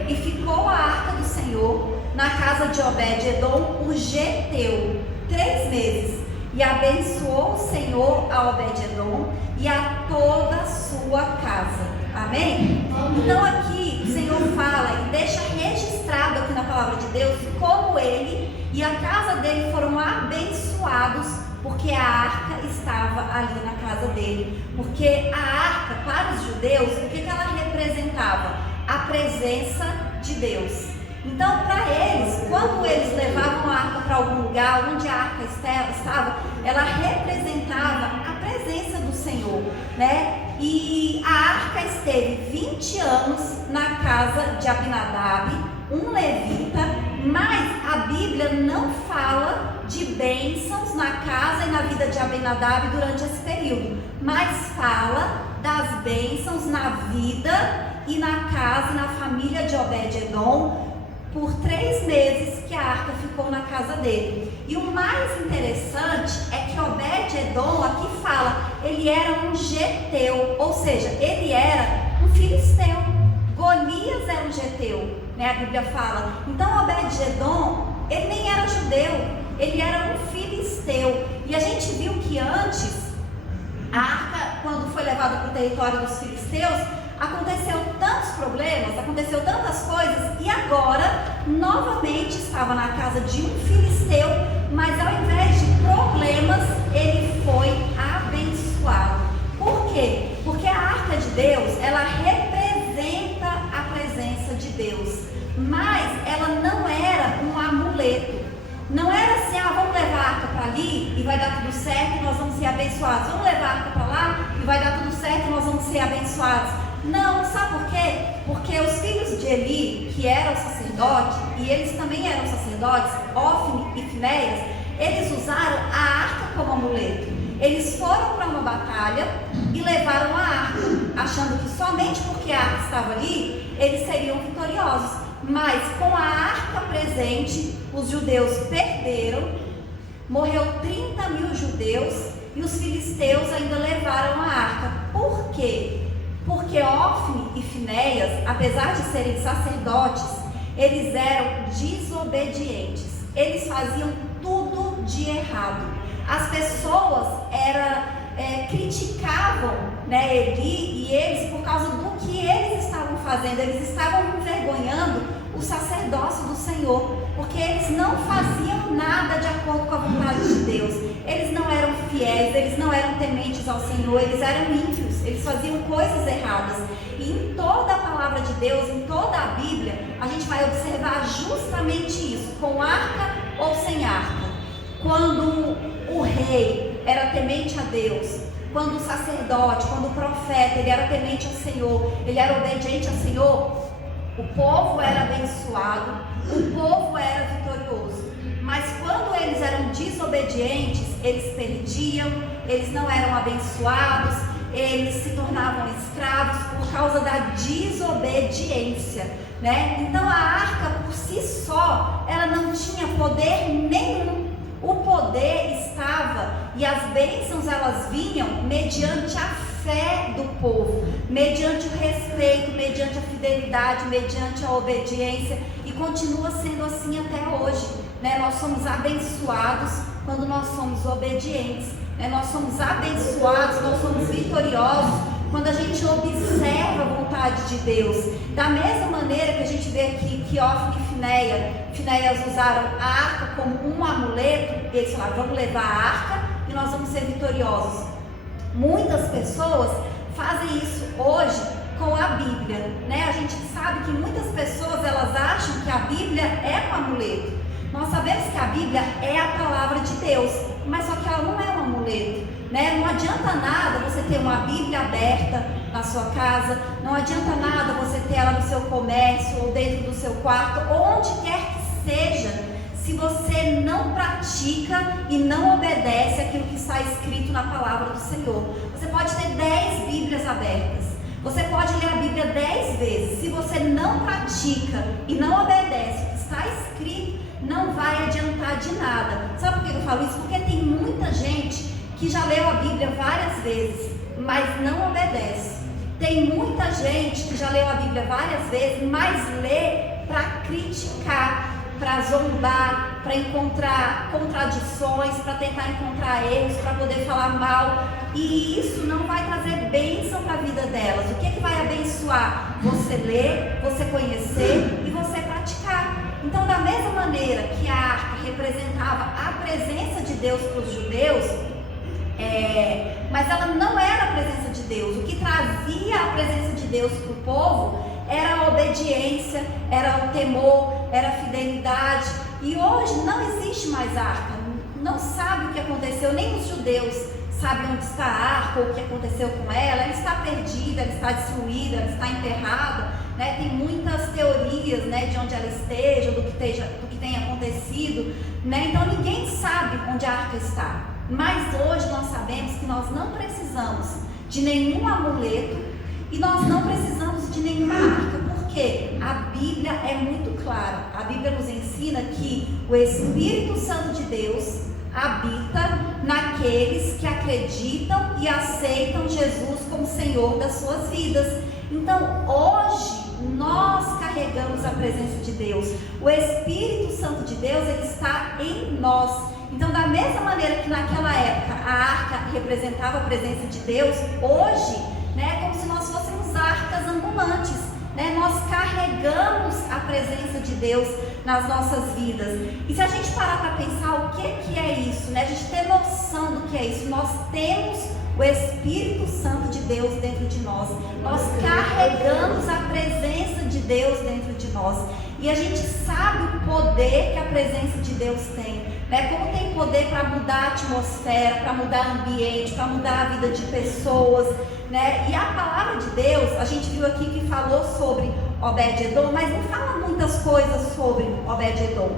e ficou a arca do Senhor na casa de Obed-Edom, o geteu, 3 meses, e abençoou o Senhor a Obed-Edom e a toda a sua casa. Amém? Então aqui o Senhor fala e deixa registrado aqui na palavra de Deus como ele e a casa dele foram abençoados, porque a arca estava ali na casa dele. Porque a arca, para os judeus, o que ela representava? A presença de Deus. Então, para eles, quando eles levavam a arca para algum lugar onde a arca estava, ela representava a presença do Senhor, né? E a arca esteve 20 anos na casa de Abinadab, um levita, mas a Bíblia não fala de bênçãos na casa e na vida de Abinadab durante esse período, mas fala das bênçãos na vida e na casa e na família de Obed-Edom por 3 meses que a arca ficou na casa dele. E o mais interessante é que Obed-Edom aqui fala, ele era um geteu, ou seja, ele era um filisteu. Golias era um geteu, né? A Bíblia fala. Então Obed-Edom, ele nem era judeu, ele era um filisteu. E a gente viu que antes, a arca, quando foi levada para o território dos filisteus, aconteceu tantos problemas, aconteceu tantas coisas, e agora novamente estava na casa de um filisteu, mas ao invés de problemas, ele foi abençoado. Por quê? Porque a arca de Deus, ela representa a presença de Deus, mas ela não era um amuleto. Não era assim, vamos levar a arca para ali e vai dar tudo certo e nós vamos ser abençoados. Vamos levar a arca para lá e vai dar tudo certo e nós vamos ser abençoados. Não, sabe por quê? Porque os filhos de Eli, que eram sacerdotes, e eles também eram sacerdotes, Ofni e Finéias, eles usaram a arca como amuleto. Eles foram para uma batalha e levaram a arca, achando que somente porque a arca estava ali, eles seriam vitoriosos. Mas com a arca presente, os judeus perderam, morreu 30 mil judeus e os filisteus ainda levaram a arca. Por quê? Porque Ofni e Finéias, apesar de serem sacerdotes, eles eram desobedientes, eles faziam tudo de errado. As pessoas criticavam, né, Eli e eles por causa do que eles estavam fazendo. Eles estavam envergonhando o sacerdócio do Senhor, porque eles não faziam nada de acordo com a vontade de Deus. Eles não eram fiéis, eles não eram tementes ao Senhor, eles eram ímpios, eles faziam coisas erradas. E em toda a palavra de Deus, em toda a Bíblia, a gente vai observar justamente isso, com arca ou sem arca. Quando o rei era temente a Deus, quando o sacerdote, quando o profeta, ele era temente ao Senhor, ele era obediente ao Senhor, o povo era abençoado, o povo era vitorioso. Mas quando eles eram desobedientes, eles perdiam, eles não eram abençoados, eles se tornavam escravos por causa da desobediência, né? Então a arca por si só, ela não tinha poder nenhum. O poder estava e as bênçãos elas vinham mediante a fé do povo, mediante o respeito, mediante a fidelidade, mediante a obediência, e continua sendo assim até hoje, né? Nós somos abençoados quando nós somos obedientes, né? Nós somos abençoados, nós somos vitoriosos quando a gente observa a vontade de Deus. Da mesma maneira que a gente vê aqui que Ófni e Finéias usaram a arca como um amuleto, eles falaram, vamos levar a arca e nós vamos ser vitoriosos. Muitas pessoas fazem isso hoje com a Bíblia, né? A gente sabe que muitas pessoas, elas acham que a Bíblia é um amuleto. Nós sabemos que a Bíblia é a palavra de Deus, mas só que ela não é um amuleto, né? Não adianta nada você ter uma Bíblia aberta na sua casa, não adianta nada você ter ela no seu comércio ou dentro do seu quarto, onde quer que seja, se você não pratica e não obedece aquilo que está escrito na palavra do Senhor. Você pode ter 10 Bíblias abertas, você pode ler a Bíblia 10 vezes, se você não pratica e não obedece o que está escrito, não vai adiantar de nada. Sabe por que eu falo isso? Porque tem muita gente que já leu a Bíblia várias vezes, mas não obedece. Tem muita gente que já leu a Bíblia várias vezes, mas lê para criticar, para zombar, para encontrar contradições, para tentar encontrar erros, para poder falar mal. E isso não vai trazer bênção para a vida delas. O que é que vai abençoar? Você ler, você conhecer e você praticar. Então, da mesma maneira que a arca representava a presença de Deus para os judeus, mas ela não era a presença de Deus. O que trazia a presença de Deus para o povo era a obediência, era o temor, era a fidelidade. E hoje não existe mais arca. Não sabe o que aconteceu, nem os judeus sabem onde está a arca ou o que aconteceu com ela. Ela está perdida, ela está destruída, ela está enterrada, né? Tem muitas teorias, né, de onde ela esteja, do que tem acontecido, né? Então ninguém sabe onde a arca está. Mas hoje nós sabemos que nós não precisamos de nenhum amuleto e nós não precisamos de nenhuma arca, porque a Bíblia é muito clara. A Bíblia nos ensina que o Espírito Santo de Deus habita naqueles que acreditam e aceitam Jesus como Senhor das suas vidas. Então hoje nós carregamos a presença de Deus. O Espírito Santo de Deus, ele está em nós. Então, da mesma maneira que naquela época a arca representava a presença de Deus, hoje, né, é como se nós fôssemos arcas ambulantes, né? Nós carregamos a presença de Deus nas nossas vidas. E se a gente parar para pensar o que é isso, né? A gente ter noção do que é isso, nós temos o Espírito Santo de Deus dentro de nós. Nós carregamos a presença de Deus dentro de nós. E a gente sabe o poder que a presença de Deus tem, né? Como tem poder para mudar a atmosfera, para mudar o ambiente, para mudar a vida de pessoas, né? E a palavra de Deus, a gente viu aqui que falou sobre Obed-Edom, mas não fala muitas coisas sobre Obed-Edom.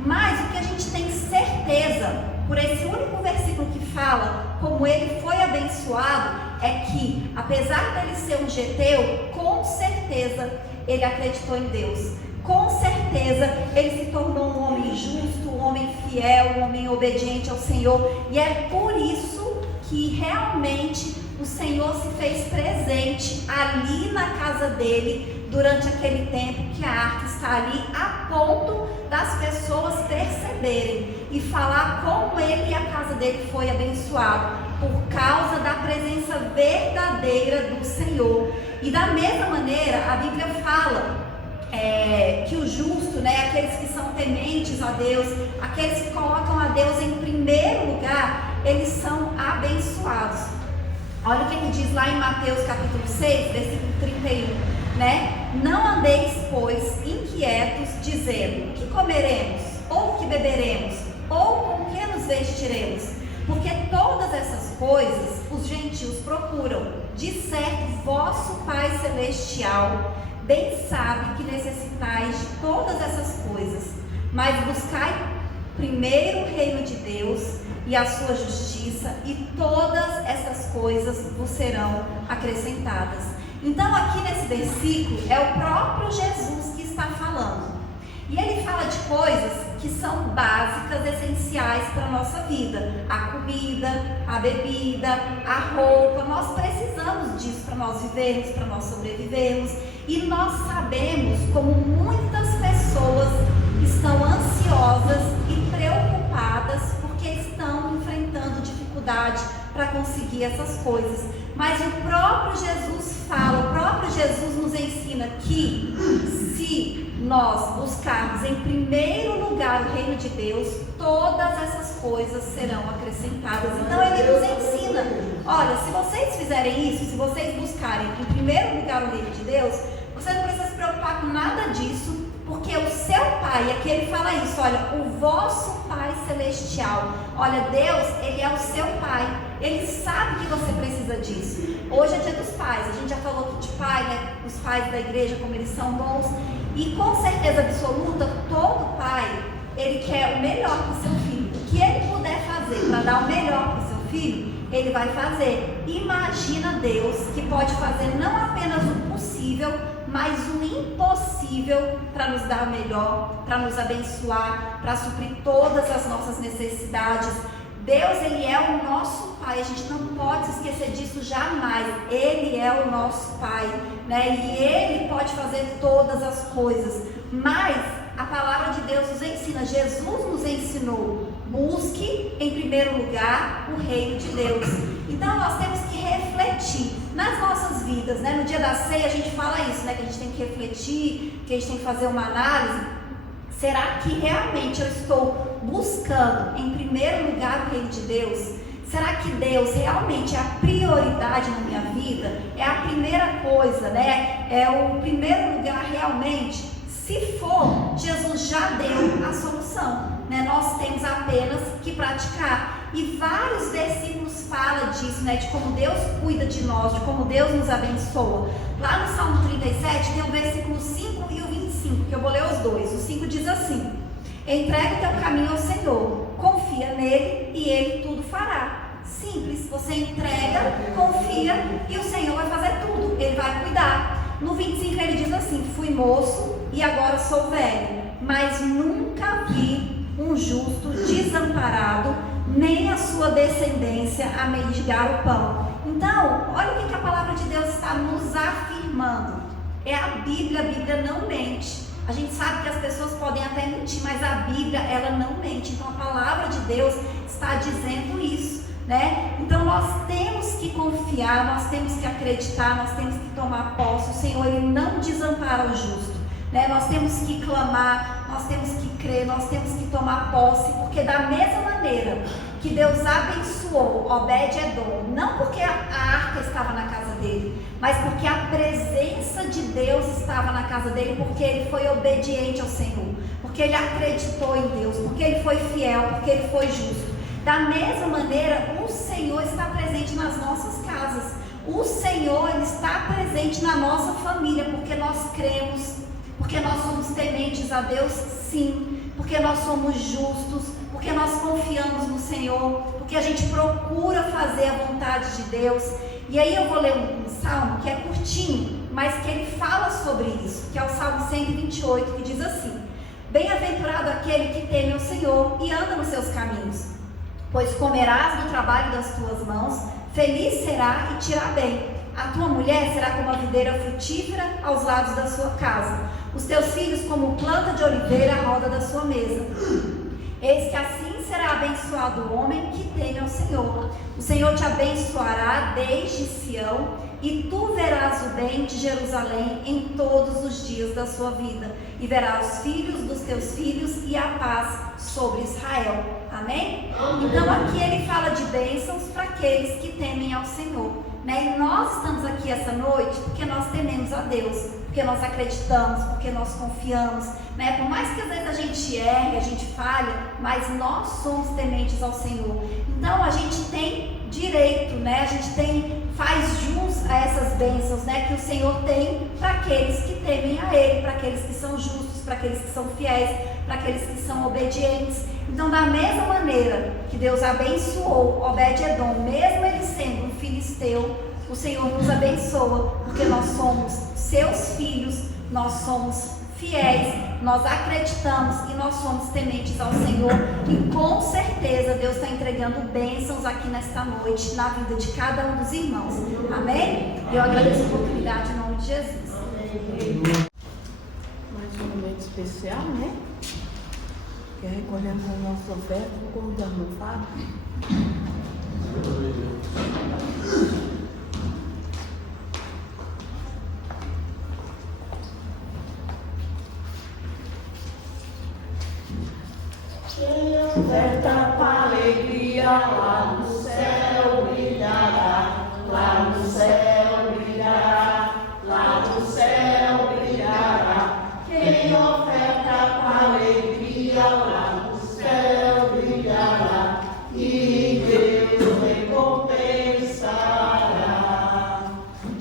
Mas o que a gente tem certeza, por esse único versículo que fala como ele foi abençoado, é que, apesar dele ser um geteu, com certeza ele acreditou em Deus. Com certeza ele se tornou um homem justo, um homem fiel, um homem obediente ao Senhor. E é por isso que realmente o Senhor se fez presente ali na casa dele, durante aquele tempo que a arca está ali, a ponto das pessoas perceberem e falar como ele e a casa dele foi abençoado por causa da presença verdadeira do Senhor. E da mesma maneira, a Bíblia fala que o justo, né, aqueles que são tementes a Deus, aqueles que colocam a Deus em primeiro lugar, eles são abençoados. Olha o que ele diz lá em Mateus capítulo 6, versículo 31, né? Não andeis, pois, inquietos, dizendo: o que comeremos, ou o que beberemos, ou com que nos vestiremos? Porque todas essas coisas os gentios procuram. De certo, vosso Pai Celestial bem sabe que necessitais de todas essas coisas. Mas buscai primeiro o reino de Deus e a sua justiça, e todas essas coisas vos serão acrescentadas. Então aqui nesse versículo é o próprio Jesus que está falando. E ele fala de coisas que são básicas, essenciais para a nossa vida. A comida, a bebida, a roupa. Nós precisamos disso para nós vivermos, para nós sobrevivermos. E nós sabemos como muitas pessoas estão ansiosas e preocupadas porque estão enfrentando dificuldade para conseguir essas coisas. Mas o próprio Jesus fala, o próprio Jesus nos ensina que se nós buscarmos em primeiro lugar o reino de Deus, todas essas coisas serão acrescentadas. Então ele nos ensina: olha, se vocês fizerem isso, se vocês buscarem em primeiro lugar o reino de Deus, você não precisa se preocupar com nada disso, porque o seu Pai, aqui ele fala isso, olha, o vosso Pai Celestial, olha, Deus, ele é o seu Pai, ele sabe que você precisa disso. Hoje é dia dos pais, a gente já falou aqui de pai, né, os pais da igreja, como eles são bons, e com certeza absoluta, todo pai, ele quer o melhor para o seu filho. O que ele puder fazer para dar o melhor para o seu filho, ele vai fazer. Imagina Deus, que pode fazer não apenas o possível, mas o impossível para nos dar o melhor, para nos abençoar, para suprir todas as nossas necessidades. Deus, ele é o nosso Pai, a gente não pode se esquecer disso jamais. Ele é o nosso Pai, né? E ele pode fazer todas as coisas. Mas a palavra de Deus nos ensina, Jesus nos ensinou: busque em primeiro lugar o reino de Deus. Então nós temos que refletir nas nossas vidas, né? No dia da ceia a gente fala isso, né? Que a gente tem que refletir, que a gente tem que fazer uma análise. Será que realmente eu estou buscando em primeiro lugar o reino de Deus? Será que Deus realmente é a prioridade na minha vida? É a primeira coisa, né? É o primeiro lugar realmente? Se for, Jesus já deu a solução, né? Nós temos apenas que praticar. E vários versículos falam disso, né? De como Deus cuida de nós, de como Deus nos abençoa. Lá no Salmo 37 tem o versículo 5 e o 25, que eu vou ler os dois. O 5 diz assim: entrega o teu caminho ao Senhor, confia nele e ele tudo fará. Simples, você entrega, confia e o Senhor vai fazer tudo, ele vai cuidar. No 25 ele diz assim: fui moço e agora sou velho, mas nunca vi um justo desamparado, nem a sua descendência a mendigar o pão. Então, olha o que a palavra de Deus está nos afirmando. É a Bíblia não mente. A gente sabe que as pessoas podem até mentir, mas a Bíblia, ela não mente. Então a palavra de Deus está dizendo isso, né? Então nós temos que confiar, nós temos que acreditar, nós temos que tomar posse. O Senhor, ele não desampara o justo, né? Nós temos que clamar, nós temos que crer, nós temos que tomar posse, porque da mesma maneira que Deus abençoou Obed-Edom, não porque a arca estava na casa dele, mas porque a presença de Deus estava na casa dele, porque ele foi obediente ao Senhor, porque ele acreditou em Deus, porque ele foi fiel, porque ele foi justo. Da mesma maneira, o Senhor está presente nas nossas casas. O Senhor, ele está presente na nossa família, porque nós cremos, porque nós somos tementes a Deus, sim, porque nós somos justos, porque nós confiamos no Senhor, porque a gente procura fazer a vontade de Deus. E aí eu vou ler um salmo que é curtinho, mas que ele fala sobre isso, que é o Salmo 128, que diz assim: bem-aventurado aquele que teme ao Senhor e anda nos seus caminhos, pois comerás do trabalho das tuas mãos, feliz será e te irá bem. A tua mulher será como a videira frutífera aos lados da sua casa, os teus filhos como planta de oliveira à roda da sua mesa. Eis que assim será abençoado o homem que teme ao Senhor. O Senhor te abençoará desde Sião, e tu verás o bem de Jerusalém em todos os dias da sua vida, e verás os filhos dos teus filhos e a paz sobre Israel. Amém? Então aqui ele fala de bênçãos para aqueles que temem ao Senhor, né? E nós estamos aqui essa noite porque nós tememos a Deus, porque nós acreditamos, porque nós confiamos, né? Por mais que às vezes a gente erre, a gente falha, mas nós somos tementes ao Senhor. Então a gente tem direito, né? A gente faz jus a essas bênçãos, né? Que o Senhor tem para aqueles que temem a Ele, para aqueles que são justos, para aqueles que são fiéis, para aqueles que são obedientes. Então, da mesma maneira que Deus abençoou Obed-Edom, mesmo ele sendo um filisteu, o Senhor nos abençoa, porque nós somos seus filhos, nós somos fiéis, nós acreditamos e nós somos tementes ao Senhor, e com certeza Deus está entregando bênçãos aqui nesta noite, na vida de cada um dos irmãos. Amém? Eu agradeço a oportunidade em nome de Jesus. Mais um momento especial, né? Que é recolhendo a nossa oferta, vou convidar o meu Fábio. Oferta com alegria, lá no céu brilhará, lá no céu brilhará, lá no céu brilhará. Quem oferta com alegria, lá no céu brilhará, e Deus recompensará.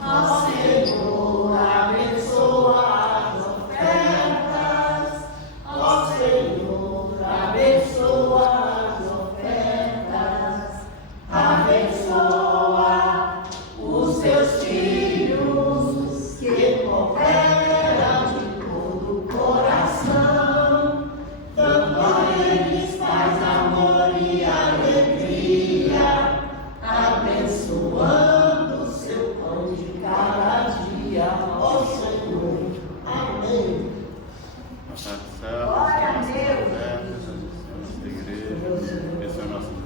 Ó Senhor, abençoa as ofertas, ó Senhor, abençoa as ofertas, abençoa os teus filhos que cooperam de todo o coração, dando a eles paz, amor e alegria, abençoando o seu pão de cada dia, ó Senhor. Amém. Glória a Deus. Nossa igreja, abençoe nossos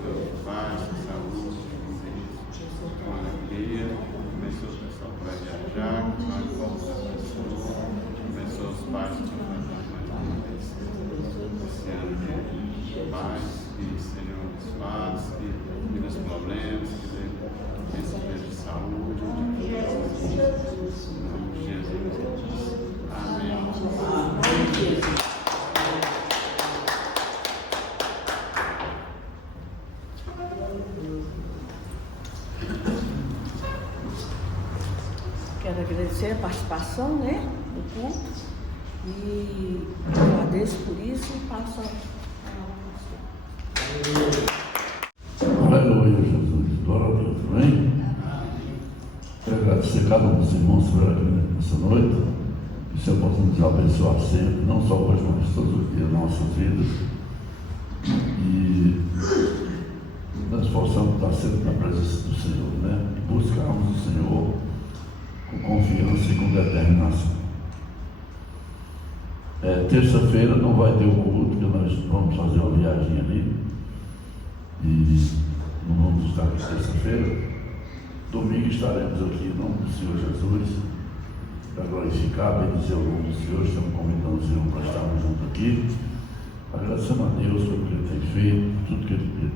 pais, saúde, com alegria, abençoe o pessoal que vai viajar, nós vamos abençoe os pais que vão viajar mais uma vez esse ano de paz, que sejam abençoados, que nos problemas, que tenham de saúde, de Jesus, em nome de Jesus. Amém. Quero agradecer a participação, né, do culto, e agradeço por isso e passo a Aleluia, Jesus. Glória a Deus. Amém? Quero agradecer a cada um dos irmãos que estiveram aqui nessa noite. Que o Senhor possa nos abençoar sempre, não só hoje, mas todos os dias das nossas vidas. E nós possamos estar sempre na presença do Senhor, né? E buscarmos o Senhor com confiança e com determinação. Terça-feira não vai ter o culto, porque nós vamos fazer uma viagem ali. E não vamos estar aqui terça-feira. Domingo estaremos aqui em nome do Senhor Jesus, para glorificar, bendizer o nome do Senhor. Estamos convidando o Senhor para estarmos juntos aqui, agradecendo a Deus pelo que Ele tem feito, tudo que Ele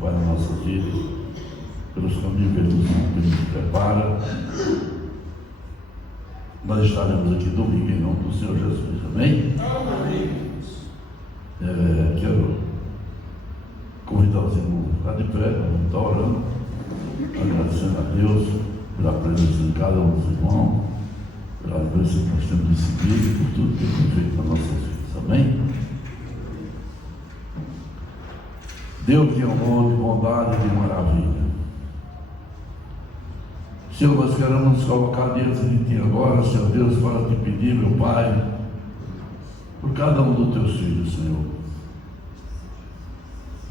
faz na nossa vida, pelos caminhos que Ele nos prepara. Nós estaremos aqui domingo em nome do Senhor Jesus. Amém? Amém. Quero convidar os irmãos a ficar de pé, vamos estar orando, agradecendo a Deus pela presença de cada um dos irmãos, pela bênção que nós temos recebido, por tudo que Ele tem feito nas nossas vidas. Amém? Deus de amor, de bondade e de maravilha. Senhor, nós queremos nos colocar diante de Ti agora, Senhor Deus, para Te pedir, meu Pai, por cada um dos Teus filhos, Senhor.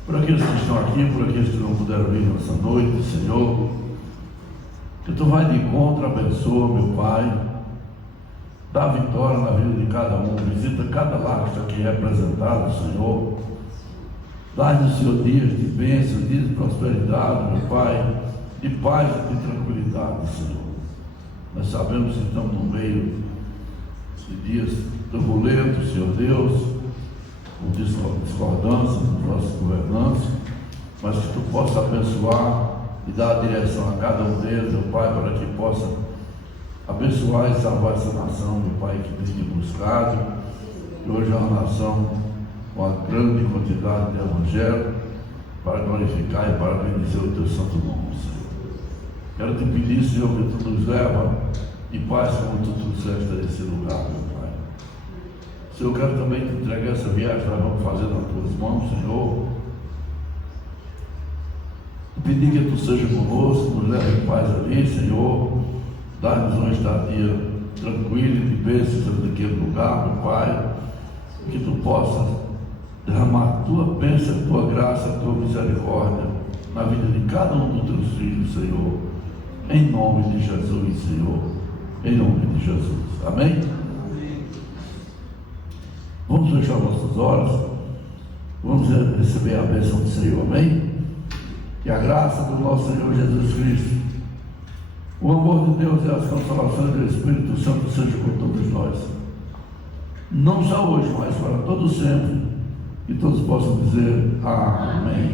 Por aqueles que estão aqui, por aqueles que não puderam vir nessa noite, Senhor, que Tu vai de encontro, abençoa, meu Pai, dá vitória na vida de cada um, visita cada lar que está aqui representado, Senhor. Dá-nos, Senhor, dias de bênção, dias de prosperidade, meu Pai, de paz e de tranquilidade, Senhor. Nós sabemos que estamos no meio de dias turbulentos, Senhor Deus, com discordância dos nossos governantes, mas que Tu possa abençoar e dar a direção a cada um deles, meu Pai, para que possa abençoar e salvar essa nação, meu Pai, que tem te buscado, que hoje é uma nação com uma grande quantidade de evangelho, para glorificar e para bendizer o Teu santo nome, Senhor. Quero te pedir, Senhor, que Tu nos leva em paz como Tu trouxeste a esse lugar, meu Pai. Senhor, eu quero também te entregar essa viagem que nós vamos fazer nas Tuas mãos, Senhor. Te pedir que Tu seja conosco, nos leve em paz ali, Senhor. Dá-nos uma estadia tranquila e de bênçãos naquele lugar, meu Pai. Que Tu possas derramar Tua bênção, Tua graça, Tua misericórdia na vida de cada um dos Teus filhos, Senhor. Em nome de Jesus, Senhor. Em nome de Jesus. Amém? Vamos fechar nossas olhos. Vamos receber a bênção do Senhor. Amém? Que a graça do nosso Senhor Jesus Cristo, o amor de Deus e as consolações do Espírito Santo sejam com todos nós. Não só hoje, mas para todos sempre. E todos possam dizer amém.